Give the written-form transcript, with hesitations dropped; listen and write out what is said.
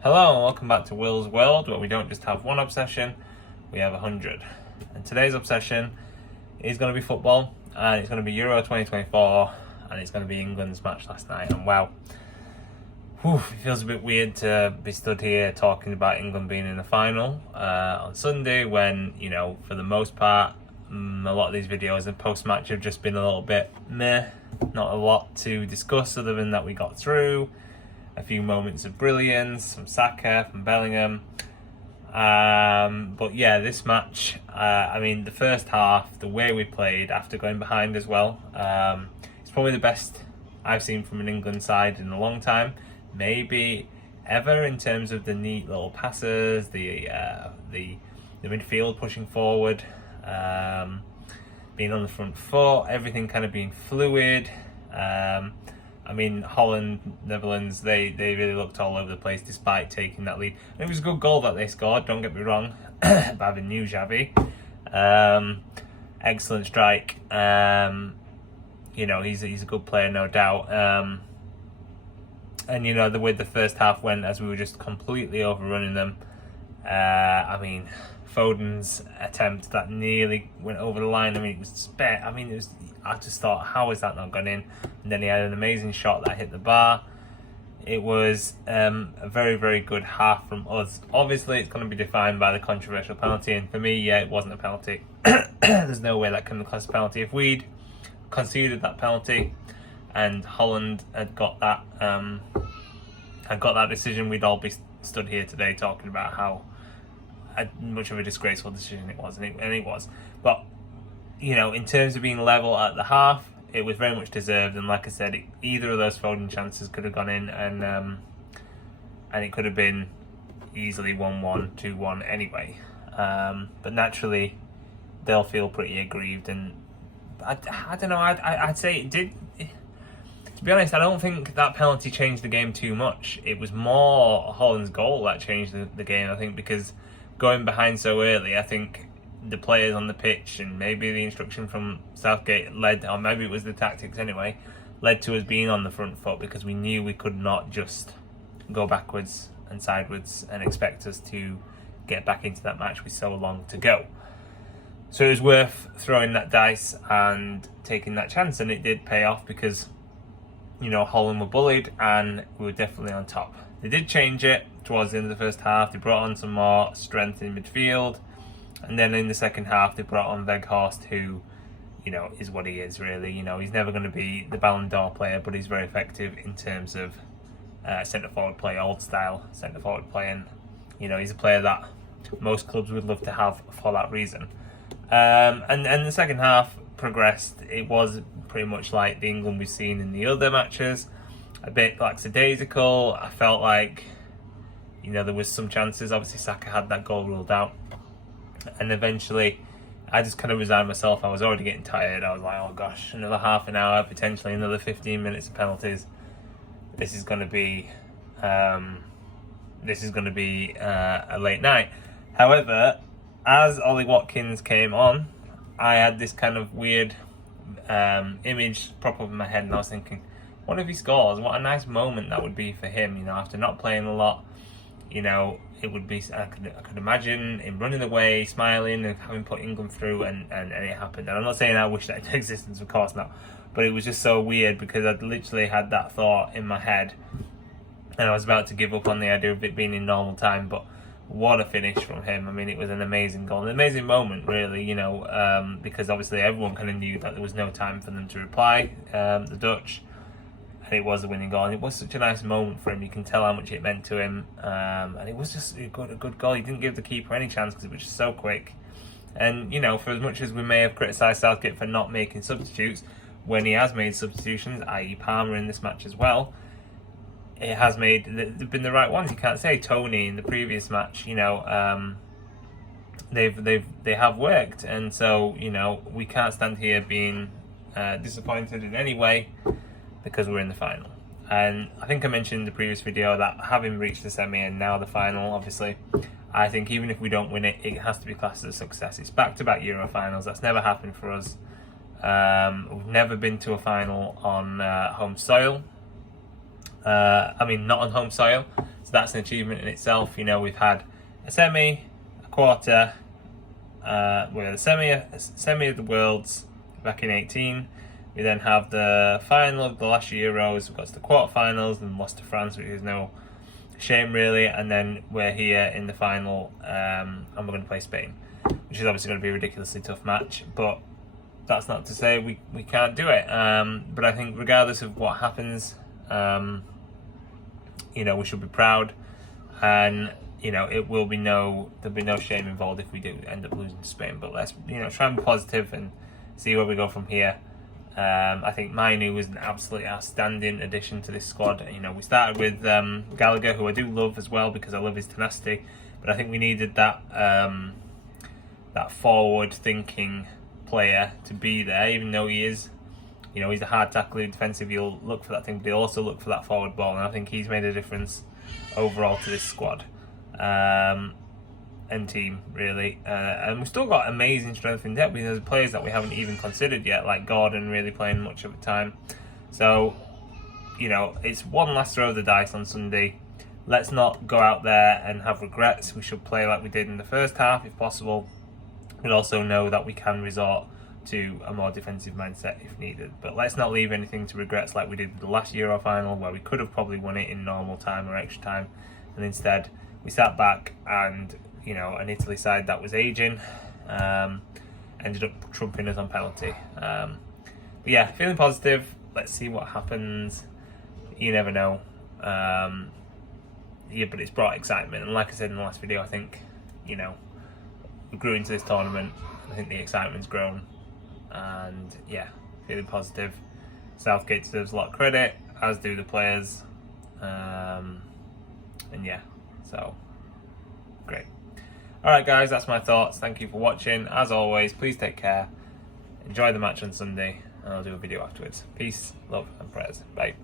Hello and welcome back to Will's World, where we don't just have one obsession, we have 100. And today's obsession is going to be football, and it's going to be Euro 2024, and it's going to be England's match last night. And wow, it feels a bit weird to be stood here talking about England being in the final on Sunday when, for the most part, a lot of these videos and post-match have just been a little bit meh, not a lot to discuss other than that we got through. A few moments of brilliance from Saka, from Bellingham. But yeah, this match, the first half, the way we played after going behind as well, it's probably the best I've seen from an England side in a long time, maybe ever, in terms of the neat little passes, the midfield pushing forward, being on the front foot, everything kind of being fluid. Holland, Netherlands, they really looked all over the place despite taking that lead. And it was a good goal that they scored, don't get me wrong, by the new Xavi. Excellent strike. He's a good player, no doubt. The way the first half went, as we were just completely overrunning them. Foden's attempt that nearly went over the line. It was spare. I just thought, how has that not gone in? And then he had an amazing shot that hit the bar. It was a very, very good half from us. Obviously, it's going to be defined by the controversial penalty, and for me, it wasn't a penalty. There's no way that can be classed as a penalty. If we'd conceded that penalty and Holland had got that decision, we'd all be stood here today talking about how much of a disgraceful decision it was, and it was. But in terms of being level at the half, it was very much deserved. And like I said, either of those Foden chances could have gone in, and it could have been easily 1-1, 2-1 anyway. But naturally, they'll feel pretty aggrieved, and I don't know. I'd say it did. To be honest, I don't think that penalty changed the game too much. It was more Holland's goal that changed the game, I think, because going behind so early, I think the players on the pitch and maybe the instruction from Southgate led, or maybe it was the tactics anyway, led to us being on the front foot, because we knew we could not just go backwards and sideways and expect us to get back into that match with so long to go. So it was worth throwing that dice and taking that chance, and it did pay off because Holland were bullied and we were definitely on top. They did change it towards the end of the first half. They brought on some more strength in midfield, and then in the second half they brought on Weghorst, who is what he is really. He's never going to be the Ballon d'Or player, but he's very effective in terms of centre forward play, old style centre forward play, and he's a player that most clubs would love to have for that reason. And the second half progressed. It was pretty much like the England we've seen in the other matches, a bit lackadaisical. I felt like there was some chances. Obviously Saka had that goal ruled out, and eventually I just kind of resigned myself. I was already getting tired. I was like, oh gosh, another half an hour, potentially another 15 minutes of penalties. This is going to be a late night. However, as Ollie Watkins came on, I had this kind of weird image prop up in my head, and I was thinking, what if he scores? What a nice moment that would be for him. After not playing a lot, it would be. I could imagine him running away, smiling, and having put England through, and it happened. And I'm not saying I wish that into existence, of course not, but it was just so weird because I'd literally had that thought in my head, and I was about to give up on the idea of it being in normal time. But what a finish from him. It was an amazing goal, an amazing moment, really, because obviously everyone kind of knew that there was no time for them to reply, the Dutch, and it was a winning goal, and it was such a nice moment for him. You can tell how much it meant to him, and it was just a good goal. He didn't give the keeper any chance because it was just so quick. And, for as much as we may have criticised Southgate for not making substitutes, when he has made substitutions, i.e. Palmer in this match as well, it has they've been the right ones. You can't say Tony in the previous match, they have worked, and so we can't stand here being disappointed in any way because we're in the final. And I think I mentioned in the previous video that having reached the semi and now the final, obviously, I think even if we don't win it, it has to be classed as a success. It's back-to-back Euro finals. That's never happened for us. We've never been to a final on home soil. Not on home soil. So that's an achievement in itself. You know, we've had a semi, a quarter, we had a semi of the Worlds back in 18. We then have the final of the last Euros. We've got to the quarterfinals and lost to France, which is no shame really. And then we're here in the final, and we're going to play Spain, which is obviously going to be a ridiculously tough match. But that's not to say we can't do it. But I think regardless of what happens, you know, we should be proud, and you know, there'll be no shame involved if we do end up losing to Spain. But let's, you know, try and be positive and see where we go from here. I think Mainu was an absolutely outstanding addition to this squad. You know, we started with Gallagher, who I do love as well because I love his tenacity, but I think we needed that that forward-thinking player to be there, even though he is, you know, he's a hard tackler, defensive. He'll look for that thing, but he'll also look for that forward ball, and I think he's made a difference overall to this squad and team, really. And we've still got amazing strength in depth. There's players that we haven't even considered yet, like Gordon really playing much of the time. So, you know, it's one last throw of the dice on Sunday. Let's not go out there and have regrets. We should play like we did in the first half if possible. But also know that we can resort to a more defensive mindset if needed. But let's not leave anything to regrets like we did with the last Euro final, where we could have probably won it in normal time or extra time, and instead we sat back and, you know, an Italy side that was aging ended up trumping us on penalty. But yeah, feeling positive. Let's see what happens. You never know. Yeah, but it's brought excitement, and like I said in the last video, I think, you know, we grew into this tournament. I think the excitement's grown, and yeah, feeling positive. Southgate deserves a lot of credit, as do the players, and yeah, so great. Alright guys, that's my thoughts. Thank you for watching. As always, please take care, enjoy the match on Sunday, and I'll do a video afterwards. Peace, love and prayers. Bye.